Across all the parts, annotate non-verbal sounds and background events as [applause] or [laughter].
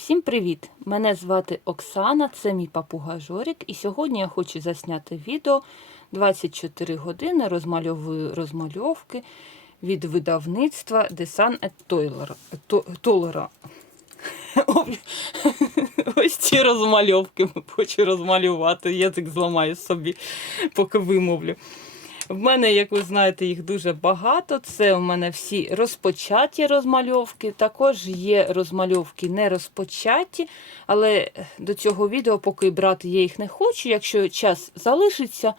Всім привіт! Мене звати Оксана, це мій папуга Жорік, і сьогодні я хочу засняти відео 24 години розмальовую розмальовки від видавництва Toiler- Толера. [laughs] Ось ці розмальовки хочу розмалювати. Язик зламаю собі, поки вимовлю. В мене, як ви знаєте, їх дуже багато. Це у мене всі розпочаті розмальовки. Також є розмальовки не розпочаті, але до цього відео, поки брати я їх не хочу. Якщо час залишиться,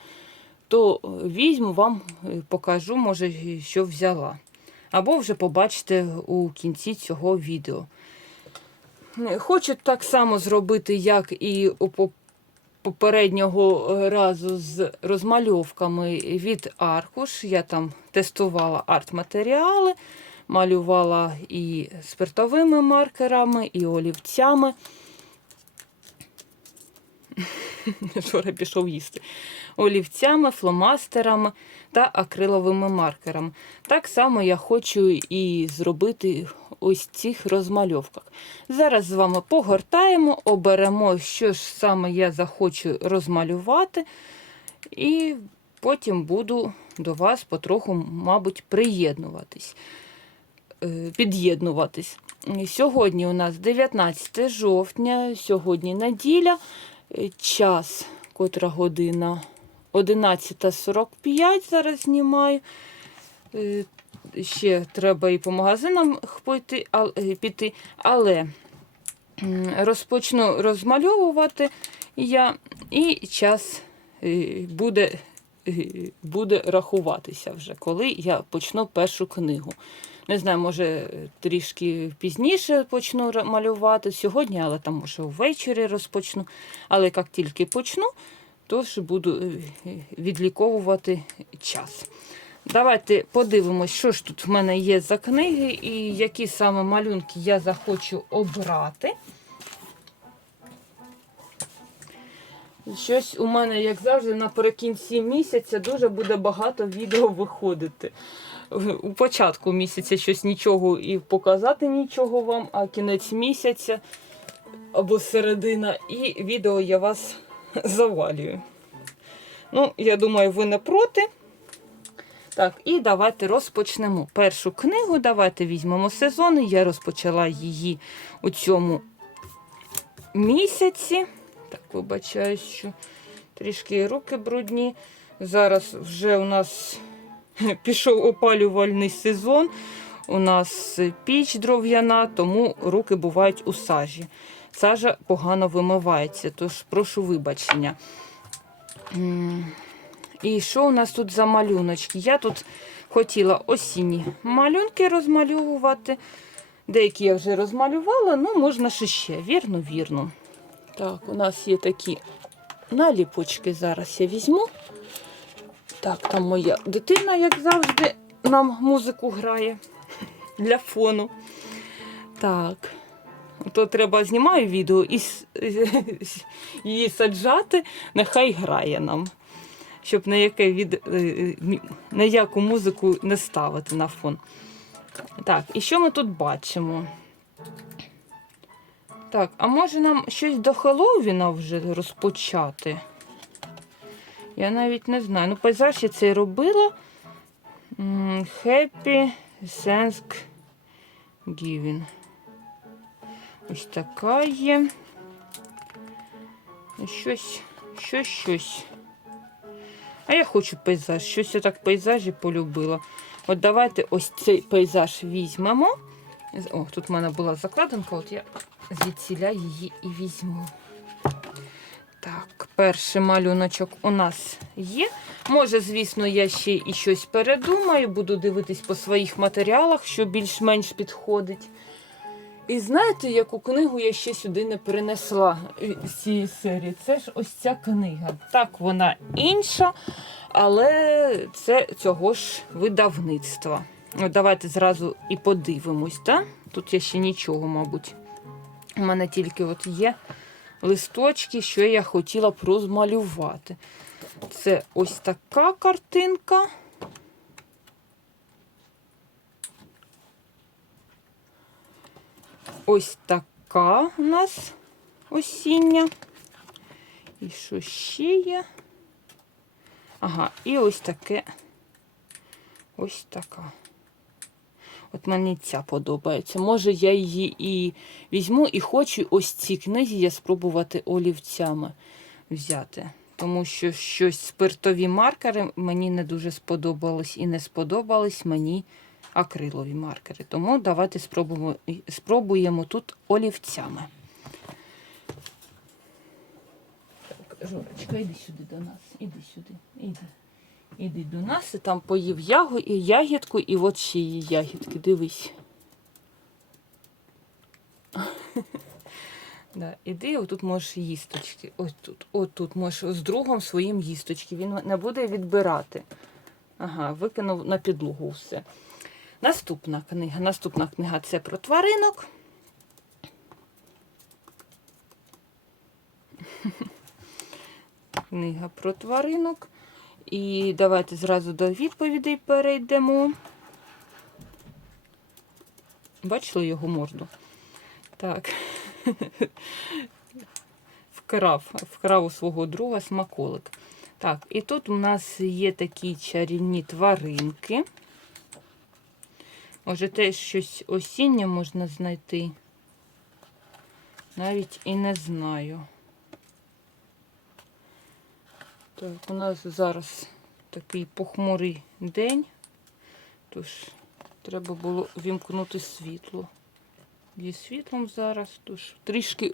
то візьму вам, е, покажу, може, що взяла. Або вже побачите у кінці цього відео. Хочу так само зробити, як і попереднього разу з розмальовками від аркуш. Я там тестувала арт-матеріали, малювала і спиртовими маркерами, і олівцями. [laughs] Вчора пішов їсти. Олівцями, фломастерами та акриловими маркерами. Так само я хочу і зробити ось цих розмальовках. Зараз з вами погортаємо, оберемо, що ж саме я захочу розмалювати, і потім буду до вас потроху, мабуть, приєднуватись. е, Під'єднуватись. Сьогодні у нас 19 жовтня, сьогодні неділя, е, час, котра година 11.45 зараз знімаю. Ще треба і по магазинам е, піти, але розпочну розмальовувати я, і час е, буде, е, буде рахуватися вже, коли я почну першу книгу. Не знаю, може трішки пізніше почну малювати сьогодні, але там може ввечері розпочну. Але як тільки почну, то ж буду відліковувати час. Давайте подивимось, що ж тут в мене є за книги і які саме малюнки я захочу обрати. Щось у мене, як завжди, наприкінці місяця дуже буде багато відео виходити. У початку місяця щось нічого і показати нічого вам, а кінець місяця або середина, і відео я вас [laughs] завалюю. Ну, я думаю, ви не проти. Так, і давайте розпочнемо. Першу книгу давайте візьмемо сезони. Я розпочала її у цьому місяці. Так, вибачаю, що трішки руки брудні. Зараз вже у нас [laughs] пішов опалювальний сезон. У нас піч дров'яна, тому руки бувають у сажі. Сажа погано вимивається, тож прошу вибачення. І що у нас тут за малюночки? Я тут хотіла осінні малюнки розмалювати. Деякі я вже розмалювала, ну можна ще ще. Вірно, вірно. Так, у нас є такі наліпочки. Зараз я візьму. Так, там моя дитина, як завжди, нам музику грає для фону. Так. То треба знімаю відео і [laughs] її саджати, нехай грає нам. Щоб на яке від... е, на яку музику не ставити на фон. Так, і що ми тут бачимо? Так, а може нам щось до Хеллоуіна вже розпочати? Я навіть не знаю. Ну, пейзаж я це робила. Happy Thanksgiving. Ось така є. Щось, щось, щось. А я хочу пейзаж. Щось я так пейзажі полюбила. От давайте ось цей пейзаж візьмемо. О, тут в мене була закладинка, от я звідсіля її і візьму. Так, перший малюночок у нас є. Може, звісно, я ще і щось передумаю, буду дивитись по своїх матеріалах, що більш-менш підходить. І знаєте, яку книгу я ще сюди не перенесла е, з цієї серії? Це ж ось ця книга. Так, вона інша, але це цього ж видавництва. Давайте зразу і подивимось. так? Тут я ще нічого, мабуть. У мене тільки от є листочки, що я хотіла б розмалювати. Це ось така картинка. Ось така у нас осіння. І що ще є? Ага, і ось таке. Ось така. От мені ця подобається. Може, я її і візьму, і хочу ось ці книги я спробувати олівцями взяти. Тому що щось спиртові маркери мені не дуже сподобались і не сподобались мені акрилові маркери. Тому давайте спробуємо, спробуємо тут олівцями. Жорочка, іди сюди до нас. Іди сюди. Іди. Іди до нас і там поїв ягу, і ягідку, і от ще є ягідки. Дивись. [laughs] Да, іди, отут можеш їсточки. Ось тут, отут можеш з другом своїм їсточки. Він не буде відбирати. Ага, викинув на підлогу все. Наступна книга. Наступна книга це про тваринок. [laughs] Книга про тваринок. І давайте зразу до відповідей перейдемо. Бачили його морду? Так. [laughs] Вкрав, вкрав у свого друга смаколик. Так, і тут у нас є такі чарівні тваринки. Може, теж щось осіннє можна знайти. Навіть і не знаю. Так, у нас зараз такий похмурий день, тож треба було вімкнути світло. Є світлом зараз, тож трішки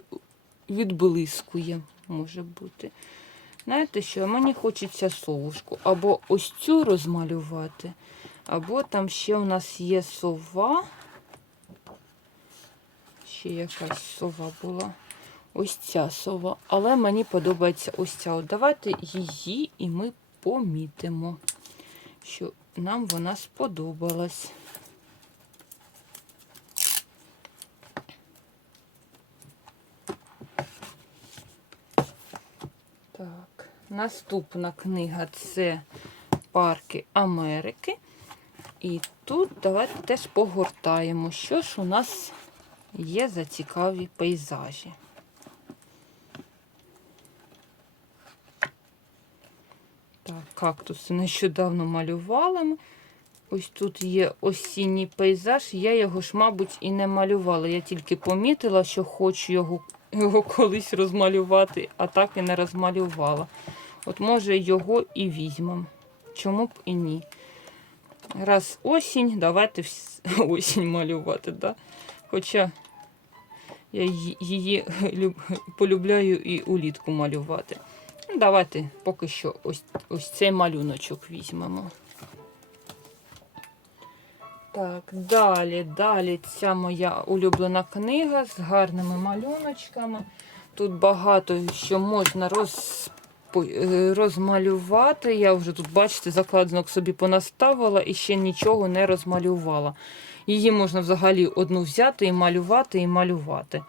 відблискує, може бути. Знаєте що, мені хочеться совушку. Або ось цю розмалювати, або там ще у нас є сова. Ще якась сова була. Ось ця сова. Але мені подобається ось ця. От давайте її і ми помітимо, що нам вона сподобалась. Так, наступна книга це Парки Америки. І тут давайте теж погортаємо, що ж у нас є за цікаві пейзажі. Так, кактуси нещодавно малювала. ми. Ось тут є осінній пейзаж. Я його ж, мабуть, і не малювала. Я тільки помітила, що хочу його, його колись розмалювати, а так і не розмалювала. От може його і візьмемо. Чому б і ні? Раз осінь, давайте вс- [laughs] осінь малювати. Да? Хоча я її [laughs] люб- полюбляю і улітку малювати. Ну, Давайте поки що ось, ось цей малюночок візьмемо. Так, далі, далі ця моя улюблена книга з гарними малюночками. Тут багато що можна роз, розмалювати. Я вже тут, бачите, закладинок собі понаставила і ще нічого не розмалювала. Її можна взагалі одну взяти і малювати, і малювати.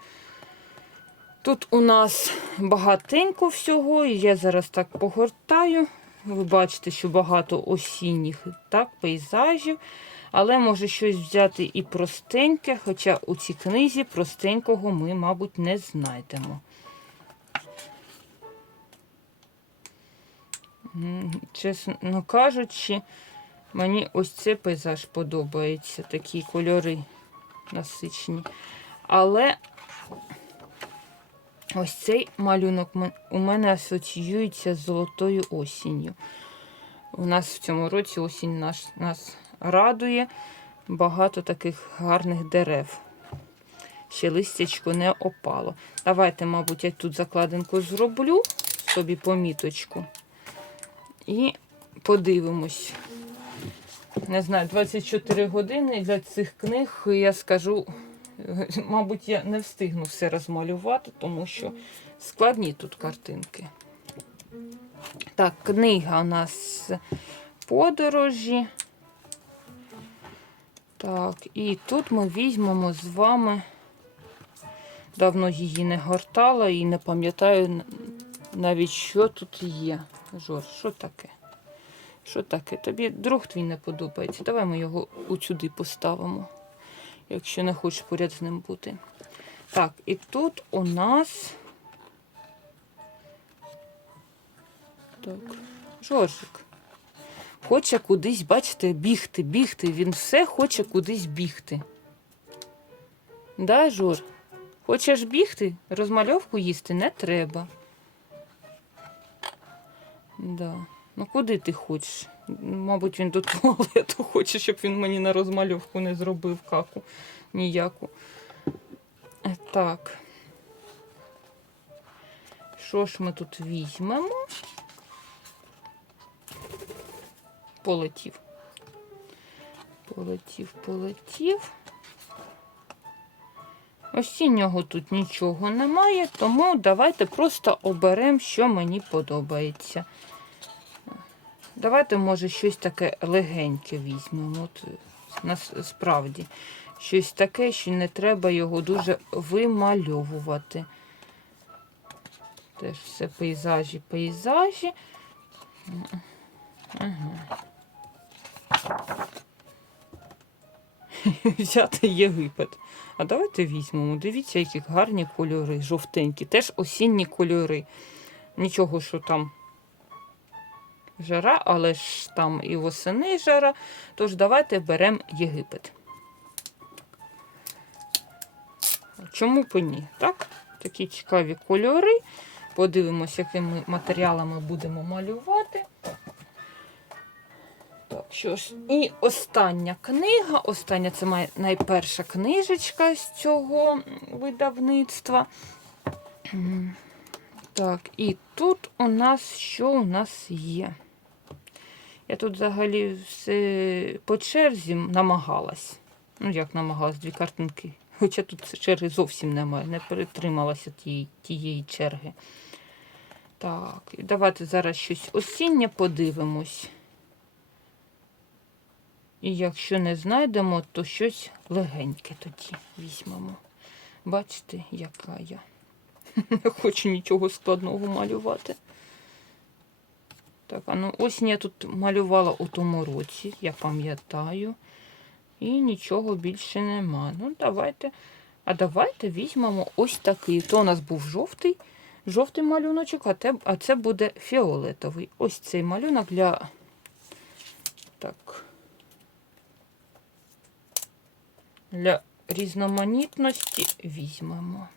Тут у нас багатенько всього, і я зараз так погортаю. Ви бачите, що багато осінніх так, пейзажів. Але може щось взяти і простеньке, хоча у цій книзі простенького ми, мабуть, не знайдемо. Чесно кажучи, мені ось цей пейзаж подобається, такі кольори насичені. Але ось цей малюнок у мене асоціюється з золотою осінню. У нас в цьому році осінь наш, нас радує. Багато таких гарних дерев. Ще листячко не опало. Давайте, мабуть, я тут закладинку зроблю, собі поміточку. І подивимось. Не знаю, 24 години для цих книг я скажу, [laughs] мабуть, я не встигну все розмалювати, тому що складні тут картинки. Так, книга у нас подорожі. Так, і тут ми візьмемо з вами. Давно її не гортала і не пам'ятаю навіть, що тут є. Жор, що таке? Що таке? Тобі друг твій не подобається. Давай ми його у сюди поставимо, якщо не хочеш поряд з ним бути. Так, і тут у нас. Так, Жоржик. Хоче кудись, бачите, бігти, бігти. Він все хоче кудись бігти. Да, Жор? Хочеш бігти? Розмальовку їсти не треба. Да. Ну куди ти хочеш? Мабуть, він до [laughs] туалету хоче, щоб він мені на розмальовку не зробив каку ніяку. Е, Так. Що ж ми тут візьмемо? Полетів. Полетів, полетів. Осіннього тут нічого немає, тому давайте просто оберемо, що мені подобається. Давайте, може, щось таке легеньке візьмемо. От, нас, справді, щось таке, що не треба його дуже вимальовувати. Теж все пейзажі, пейзажі. Ага. [laughs] Взяти Єгипет. А давайте візьмемо. Дивіться, які гарні кольори, жовтенькі. Теж осінні кольори. Нічого, що там жара, але ж там і восени жара. Тож давайте беремо Єгипет. Чому б ні? Так? Такі цікаві кольори. Подивимося, якими матеріалами будемо малювати. Так, що ж, і остання книга. Остання це найперша книжечка з цього видавництва. Так, і тут у нас що у нас є? Я тут взагалі все по черзі намагалась. Ну, як намагалась, дві картинки. Хоча тут черги зовсім немає, не перетрималася тієї, тієї черги. Так, давайте зараз щось осіннє подивимось. І якщо не знайдемо, то щось легеньке тоді візьмемо. Бачите, яка я. [laughs] Не хочу нічого складного малювати. Так, а ну осінь я тут малювала у тому році, я пам'ятаю. І нічого більше нема. Ну, давайте. А давайте візьмемо ось такий. То у нас був жовтий, жовтий малюночок, а, те, а це буде фіолетовий. Ось цей малюнок для. Так. Для різноманітності візьмемо.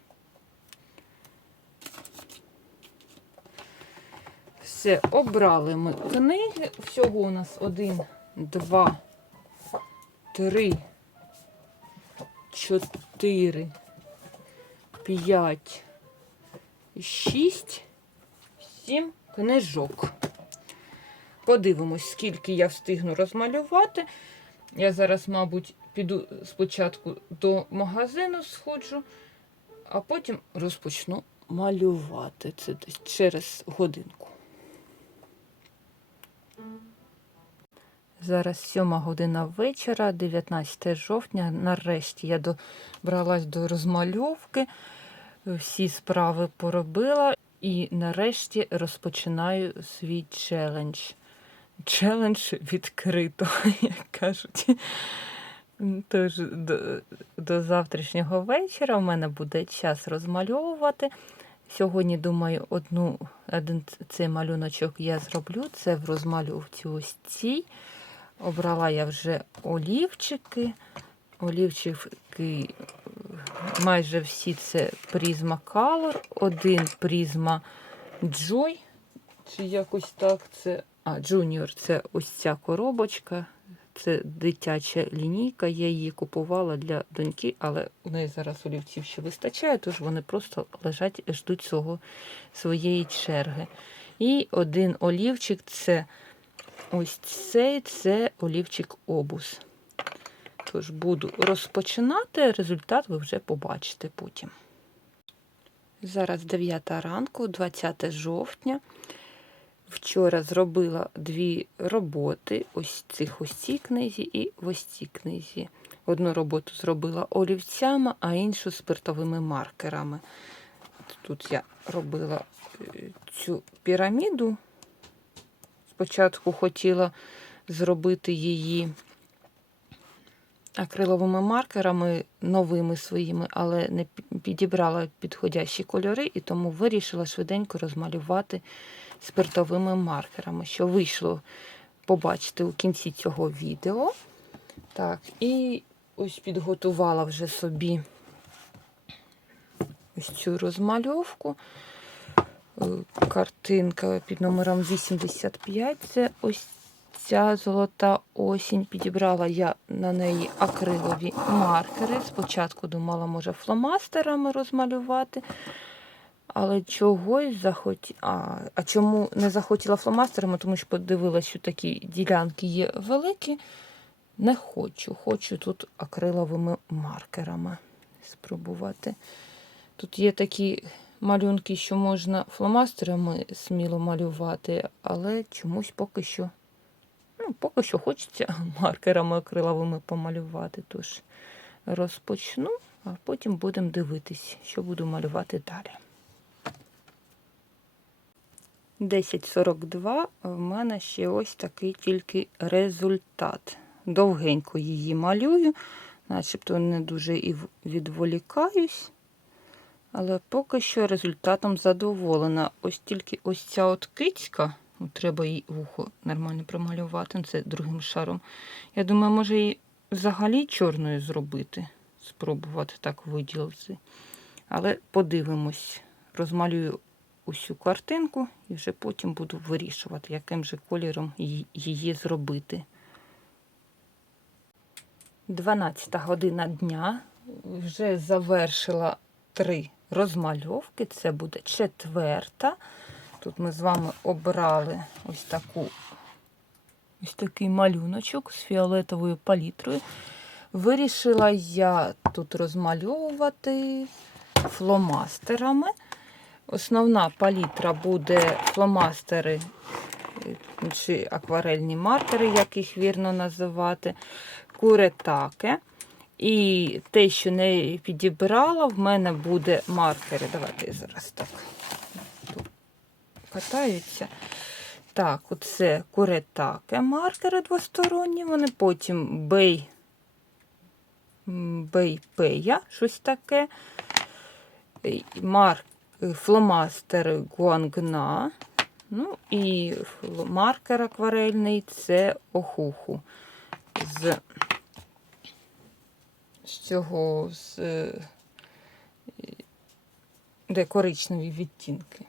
Все, обрали ми книги. Всього у нас один, два, три, чотири, п'ять, шість, сім книжок. Подивимось, скільки я встигну розмалювати. Я зараз, мабуть, піду спочатку до магазину сходжу, а потім розпочну малювати. Це десь через годинку. Зараз 7 година вечора, 19 жовтня. Нарешті я добралась до розмальовки, всі справи поробила і нарешті розпочинаю свій челендж. Челендж відкрито, [laughs] як кажуть. Тож до, до завтрашнього вечора у мене буде час розмальовувати. Сьогодні, думаю, одну, один цей малюночок я зроблю. Це в розмальовці ось цій. Обрала я вже олівчики. Олівчики майже всі це призма Color, один призма Joy. Чи якось так це. А, Junior це ось ця коробочка. Це дитяча лінійка. Я її купувала для доньки, але у неї зараз олівців ще вистачає, тож вони просто лежать і ждуть свого, своєї черги. І один олівчик це ось цей це олівчик обус. Тож буду розпочинати, результат ви вже побачите потім. Зараз 9 ранку, 20 жовтня. Вчора зробила дві роботи, ось цих ось цій книзі і ось цій книзі. Одну роботу зробила олівцями, а іншу спиртовими маркерами. Тут я робила е, цю піраміду. Спочатку хотіла зробити її акриловими маркерами, новими своїми, але не підібрала підходящі кольори, і тому вирішила швиденько розмалювати спиртовими маркерами, що вийшло побачити у кінці цього відео. Так, і ось підготувала вже собі ось цю розмальовку. Е, Картинка під номером 85. Це ось ця золота осінь. Підібрала я на неї акрилові маркери. Спочатку думала, може, фломастерами розмалювати. Але чогось захоті... А, чому не захотіла фломастерами? Тому що подивилася, що такі ділянки є великі. Не хочу. Хочу тут акриловими маркерами спробувати. Тут є такі малюнки, що можна фломастерами сміло малювати, але чомусь поки що, ну, поки що хочеться [laughs] маркерами акриловими помалювати. Тож розпочну, а потім будемо дивитись, що буду малювати далі. 10.42 в мене ще ось такий тільки результат. Довгенько її малюю, начебто не дуже і відволікаюсь. Але поки що результатом задоволена. Ось тільки ось ця от кицька, ну, треба їй вухо нормально промалювати, це другим шаром. Я думаю, може її взагалі чорною зробити, спробувати так виділити. Але подивимось, розмалюю усю картинку і вже потім буду вирішувати, яким же кольором її зробити. 12 година дня. Вже завершила три розмальовки. Це буде четверта. Тут ми з вами обрали ось таку ось такий малюночок з фіолетовою палітрою. Вирішила я тут розмальовувати фломастерами. Основна палітра буде фломастери чи акварельні маркери, як їх вірно називати, куретаке. І те, що не підібрала, в мене буде маркери. Давайте я зараз так катаються. Так, оце куретаке маркери двосторонні, вони потім бей, бейпея, щось таке. Марк, фломастер гуангна. Ну і маркер акварельний це охуху. З цього з е, де коричневі відтінки.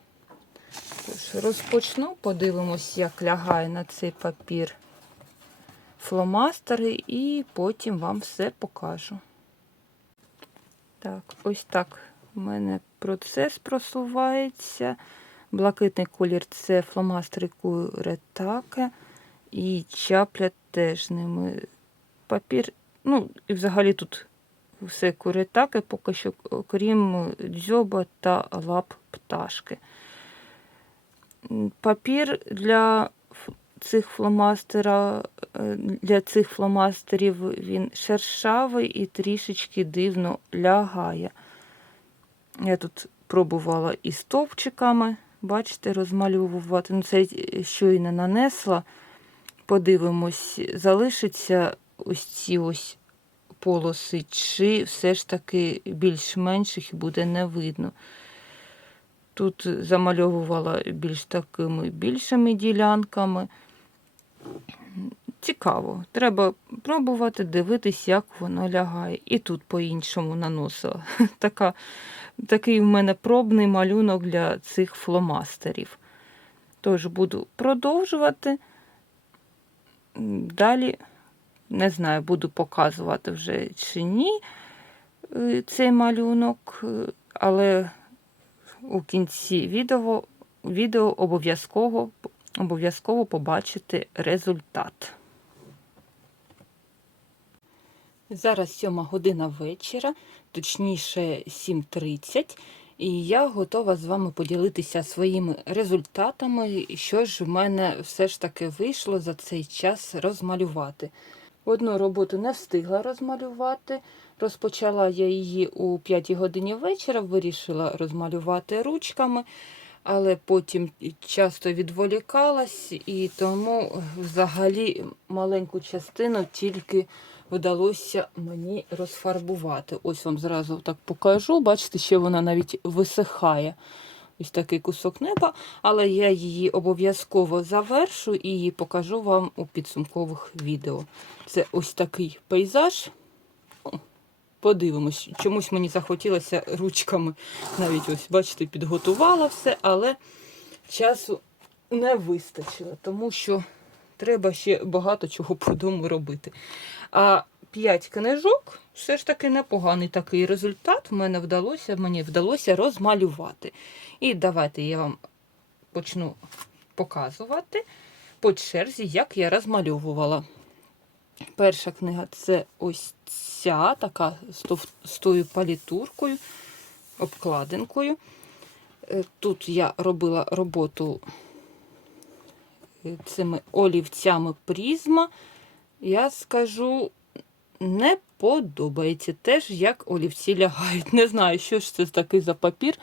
Тож, розпочну, подивимось, як лягає на цей папір фломастери, і потім вам все покажу. Так, ось так у мене процес просувається. Блакитний колір це фломастери куретаке і чаплять теж ними папір. Ну, і взагалі тут все куритаки, поки що, крім дзьоба та лап пташки. Папір для цих фломастера, е, для цих фломастерів він шершавий і трішечки дивно лягає. Я тут пробувала і стовпчиками, бачите, розмальовувати. Ну, це щойно нанесла. Подивимось, залишиться ось ці ось полоси, чи все ж таки більш-менш їх буде не видно. Тут замальовувала більш такими більшими ділянками. Цікаво. Треба пробувати дивитись, як воно лягає. І тут по-іншому наносила. [laughs] Така, такий в мене пробний малюнок для цих фломастерів. Тож буду продовжувати. Далі, не знаю, буду показувати вже чи ні е, цей малюнок, е, але у кінці відео, відео обов'язково обов'язково побачите результат. Зараз 7 година вечора, точніше 7.30, і я готова з вами поділитися своїми результатами, що ж в мене все ж таки вийшло за цей час розмалювати. Одну роботу не встигла розмалювати. Розпочала я її у 5 годині вечора, вирішила розмалювати ручками, але потім часто відволікалась, і тому взагалі маленьку частину тільки вдалося мені розфарбувати. Ось вам зразу так покажу. Бачите, ще вона навіть висихає. Ось такий кусок неба, але я її обов'язково завершу і її покажу вам у підсумкових відео. Це ось такий пейзаж. Подивимось, чомусь мені захотілося ручками. Навіть ось, бачите, підготувала все, але часу не вистачило, тому що треба ще багато чого по дому робити. А 5 книжок все ж таки непоганий такий результат. В мене вдалося, мені вдалося розмалювати. І давайте я вам почну показувати по черзі, як я розмальовувала. Перша книга це ось ця, така з тою палітуркою, обкладинкою. Е, Тут я робила роботу е, цими олівцями призма. Я скажу, не подобається теж, як олівці лягають. Не знаю, що ж це такий за папір,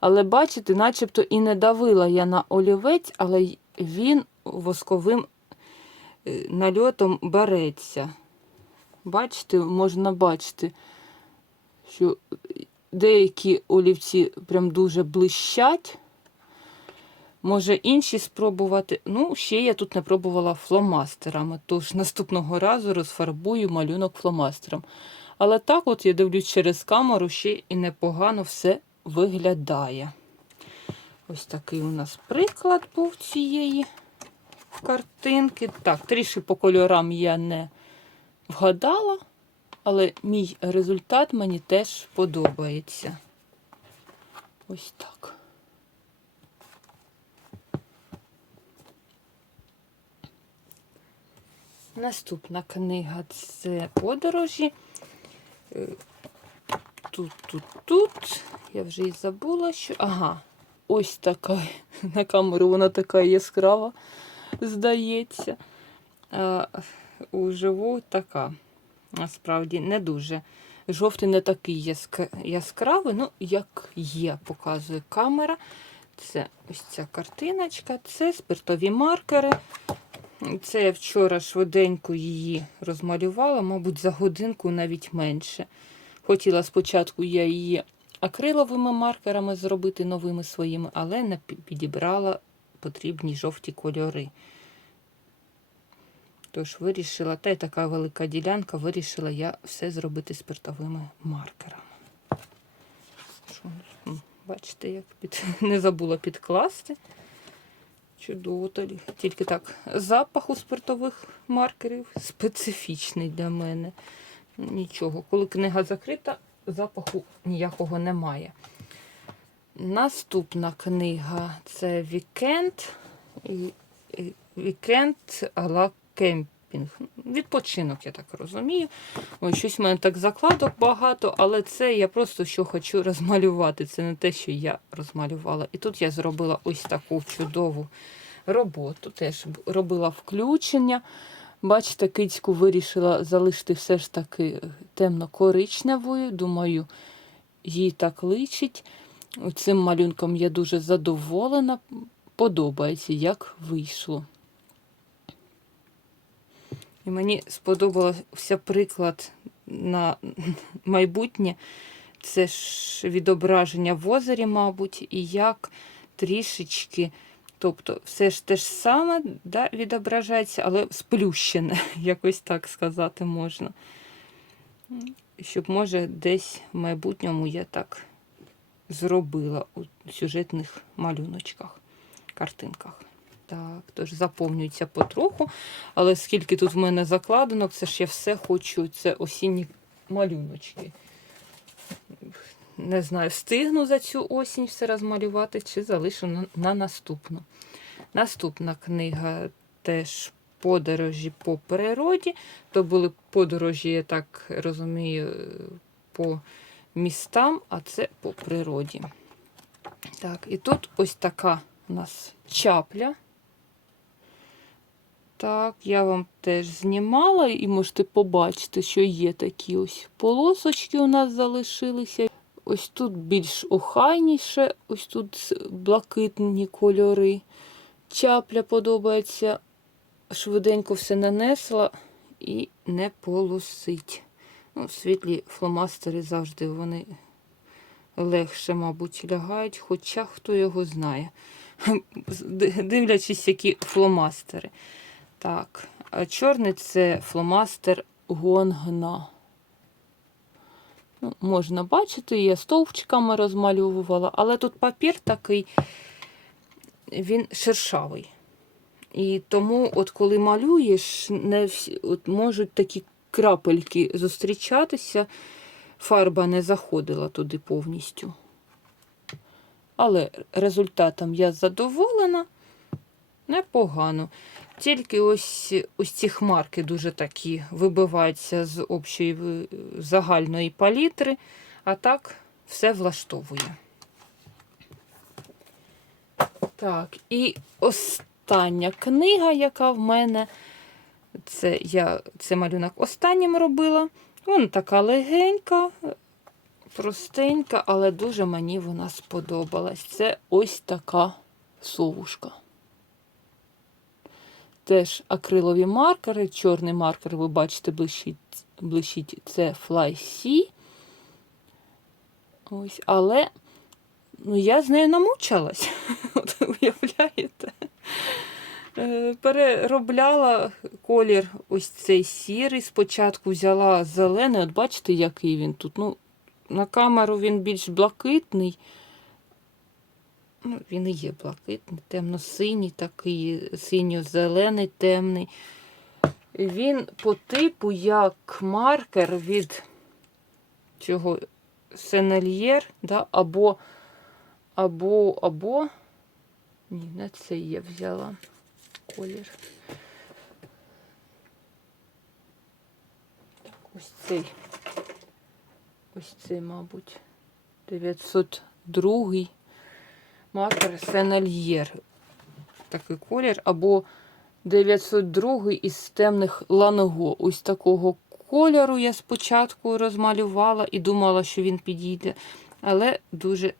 але бачите, начебто і не давила я на олівець, але він восковим е, нальотом береться. Бачите, можна бачити, що деякі олівці прям дуже блищать. Може інші спробувати. Ну, ще я тут не пробувала фломастерами, тож наступного разу розфарбую малюнок фломастером. Але так, от я дивлюсь через камеру, ще і непогано все виглядає. Ось такий у нас приклад був цієї картинки. Так, трішки по кольорам я не вгадала, але мій результат мені теж подобається. Ось так. Наступна книга це подорожі. Е, Тут, тут, тут. Я вже і забула, що. Ага, ось така. [laughs] На камеру вона така яскрава, здається. А уживу така. Насправді не дуже. Жовтий не такий яскравий, ну, як є, показує камера. Це ось ця картиночка, це спиртові маркери. Це я вчора швиденько її розмалювала, мабуть, за годинку навіть менше. Хотіла спочатку я її акриловими маркерами зробити новими своїми, але не підібрала потрібні жовті кольори. Тож вирішила, та й така велика ділянка, вирішила я все зробити спиртовими маркерами. Бачите, як під... [laughs] не забула підкласти. Чудово, тільки так. Запах у спиртових маркерів специфічний для мене. Нічого. Коли книга закрита, запаху ніякого немає. Наступна книга це Вікенд. Вікенд ала кемпінг. Відпочинок, я так розумію. Ой, щось в мене так закладок багато, але це я просто що хочу [laughs] розмалювати. Це не те, що я розмалювала. І тут я зробила ось таку чудову роботу. Теж робила включення. Бачите, кицьку вирішила залишити все ж таки темно-коричневою. Думаю, їй так личить. Цим малюнком я дуже задоволена. Подобається, як вийшло. І мені сподобався приклад на [laughs] майбутнє. Це ж відображення в озері, мабуть, і як трішечки, тобто все ж те ж саме да, відображається, але сплющене, [laughs] якось так сказати можна. Щоб, може, десь в майбутньому я так зробила у сюжетних малюночках, картинках. Так, тож заповнюється потроху. Але скільки тут в мене закладинок, це ж я все хочу. Це осінні малюночки. Не знаю, встигну за цю осінь все розмалювати, чи залишу на, на наступну. Наступна книга теж подорожі по природі. То були подорожі, я так розумію, по містам, а це по природі. Так, і тут ось така у нас чапля. Так, я вам теж знімала і можете побачити, що є такі ось полосочки у нас залишилися. Ось тут більш охайніше, ось тут блакитні кольори. Чапля подобається. Швиденько все нанесла і не полосить. Ну, світлі фломастери завжди вони легше, мабуть, лягають, хоча хто його знає. [laughs] Дивлячись, які фломастери. Так, чорний це фломастер гонгна. Ну, можна бачити, я стовпчиками розмальовувала, але тут папір такий, він шершавий. І тому, от коли малюєш, не всі, от можуть такі крапельки зустрічатися, фарба не заходила туди повністю. Але результатом я задоволена непогано. Тільки ось, ось ці хмарки дуже такі вибиваються з общої загальної палітри, а так все влаштовує. Так, і остання книга, яка в мене, це я це малюнок останнім робила. Вона така легенька, простенька, але дуже мені вона сподобалась. Це ось така совушка. Теж акрилові маркери, чорний маркер, ви бачите, блищить, блищить це Fly C. Ось, але ну, я з нею намучилась. [laughs] Уявляєте? Е, Переробляла колір ось цей сірий. Спочатку взяла зелений, от бачите, який він тут. Ну, на камеру він більш блакитний. Ну, він і є блакитний, темно-синій, такий синьо-зелений, темний. Він по типу як маркер від цього сенельєр, да? або, або, або. Ні, не це я взяла колір. Так, ось цей. Ось цей, мабуть, 902 маркер Сенельєр. Такий колір, або 902 із темних ланго. Ось такого кольору я спочатку розмалювала і думала, що він підійде, але дуже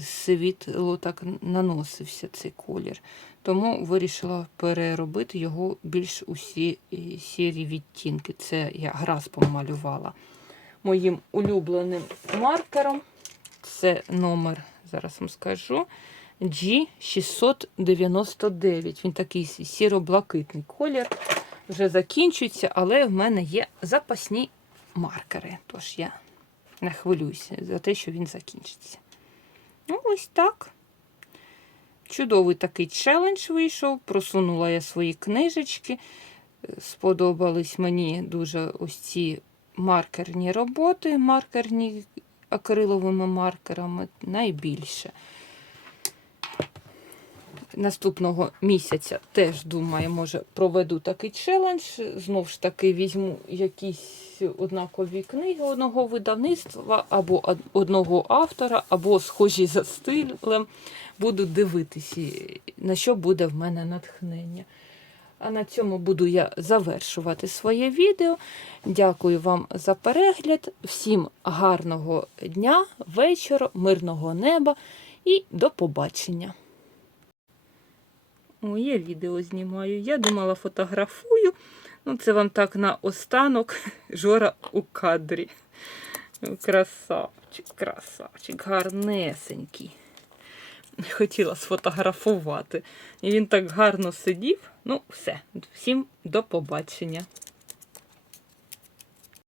світло так наносився цей колір. Тому вирішила переробити його більш усі сірі відтінки. Це я грас помалювала. Моїм улюбленим маркером. Це номер, зараз вам скажу. G699. Він такий сіро-блакитний колір. Вже закінчується, але в мене є запасні маркери. Тож я не хвилююся за те, що він закінчиться. Ну, ось так. Чудовий такий челендж вийшов. Просунула я свої книжечки. Сподобались мені дуже ось ці маркерні роботи, маркерні акриловими маркерами найбільше. Наступного місяця теж, думаю, може проведу такий челендж. Знову ж таки, візьму якісь однакові книги одного видавництва, або одного автора, або схожі за стилем. Буду дивитися, на що буде в мене натхнення. А на цьому буду я завершувати своє відео. Дякую вам за перегляд. Всім гарного дня, вечора, мирного неба і до побачення. О, я відео знімаю. Я думала, фотографую. Ну, це вам так на останок [laughs] жора у кадрі. Красавчик, красавчик, гарнесенький. Хотіла сфотографувати. І він так гарно сидів. Ну, все. Всім до побачення.